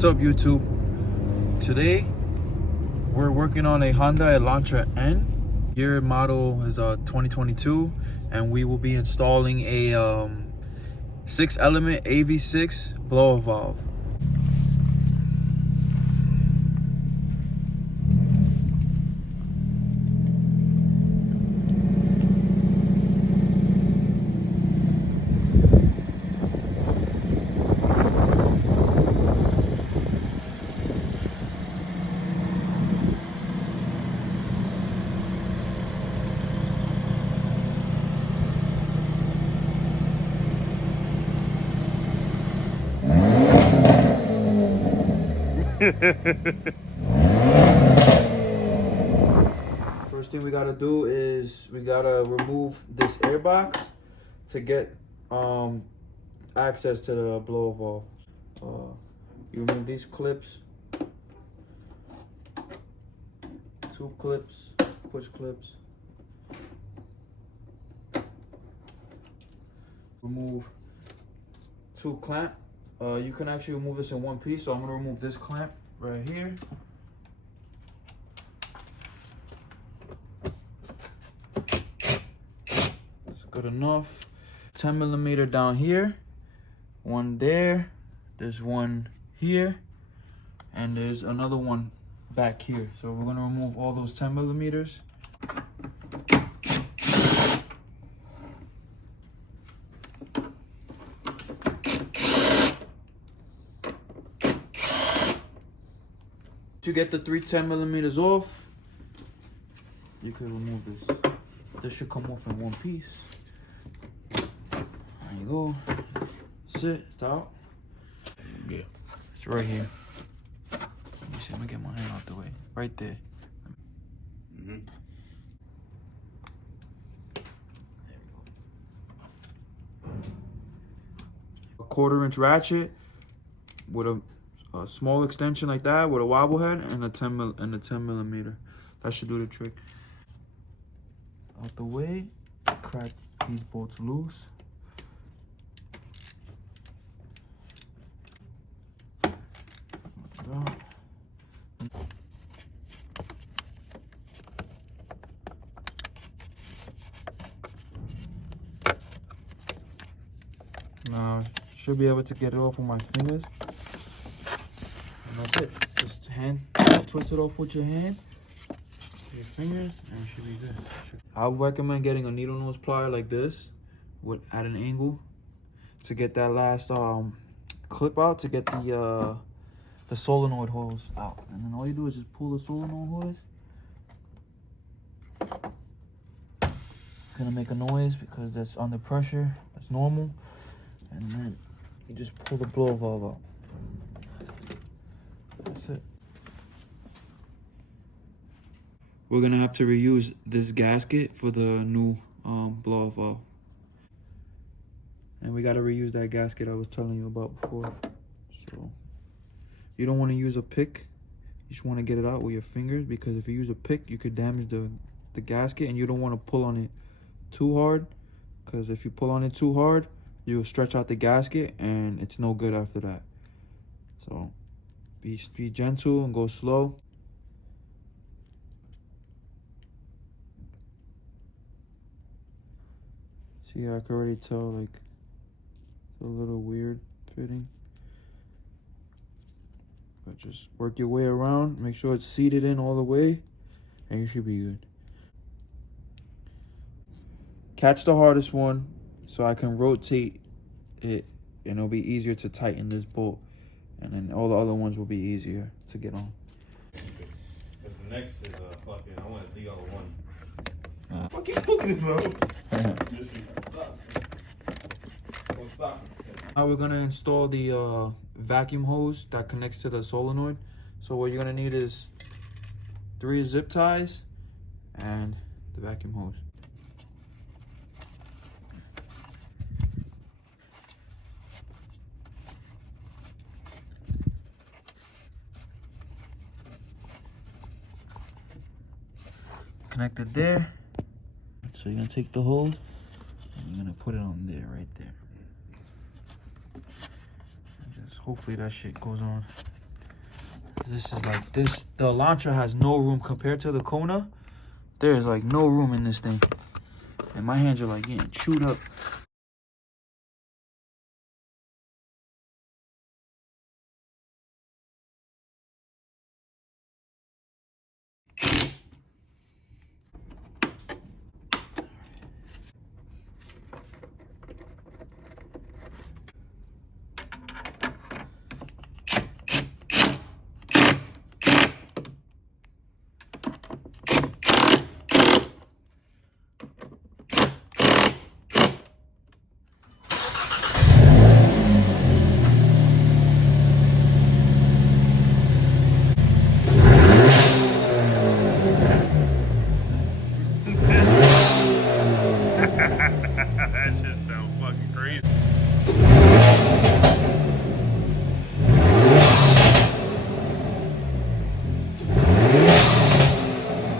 What's up, YouTube? Today we're working on a Honda Elantra N. Year model is 2022, and we will be installing a 6 element Av6 blower valve. First thing we gotta do is we gotta remove this air box to get access to the blower valve. You remove these clips, 2 clips, push clips. Remove 2 clamp. You can actually remove this in one piece, so I'm gonna remove this clamp right here. That's good enough. 10 millimeter down here, one there, there's one here, and there's another one back here. So we're gonna remove all those 10 millimeters. To get the 3 10 millimeters off, you can remove this. This should come off in one piece. There you go. That's it. It's out. Yeah. It's right here. Let me see. Let me get my hand out the way. Right there. There we go. A 1/4-inch ratchet with a small extension like that with a wobble head and a 10 millimeter. That should do the trick. Out the way, crack these bolts loose. Now, should be able to get it off with my fingers. And that's it. Just twist it off with your hand, your fingers, and it should be good. I would recommend getting a needle nose plier like this, at an angle, to get that last clip out, to get the solenoid hose out. And then all you do is just pull the solenoid hose. It's gonna make a noise because that's under pressure. That's normal. And then you just pull the blower valve out. That's it. We're gonna have to reuse this gasket for the new blower valve. And we gotta reuse that gasket I was telling you about before. So you don't wanna use a pick. You just wanna get it out with your fingers, because if you use a pick, you could damage the gasket, and you don't wanna pull on it too hard, because if you pull on it too hard, you'll stretch out the gasket and it's no good after that. So be gentle and go slow. See, I can already tell, like, it's a little weird fitting. But just work your way around, make sure it's seated in all the way, and you should be good. Catch the hardest one so I can rotate it, and it'll be easier to tighten this bolt. And then all the other ones will be easier to get on. The next is fucking, I want a ZL1. Fucking focus, bro. Now we're gonna install the vacuum hose that connects to the solenoid. So what you're gonna need is 3 zip ties and the vacuum hose. Connected there. So you're gonna take the hose and you're gonna put it on there, right there. And just hopefully that shit goes on This is like this. The Elantra has no room compared to the Kona. There is like no room in this thing, and my hands are like getting chewed up. That shit sound fucking crazy.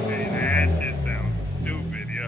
Hey, that shit sounds stupid, yo.